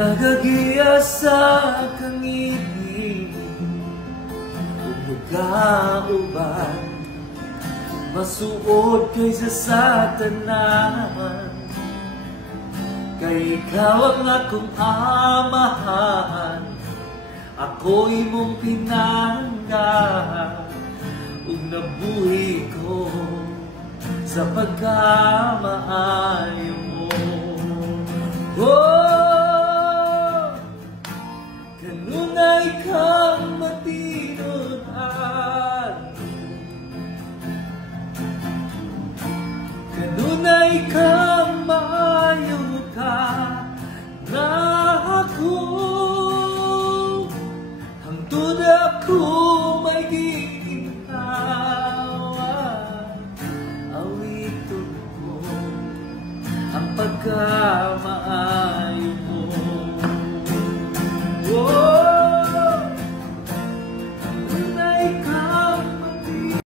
Nagagiya sa kangibig, umugauban, masuod kaysa sa tanan. Kay ikaw ang akong amahan, ako imong pinangga, ug nabuhi ko sa pagkamaayo mo. Oh, kanunay kang matinud-an, kanunay kang maayo ka na ako, hangtod ako may giginawa, awiton ko ang pagkamaayo.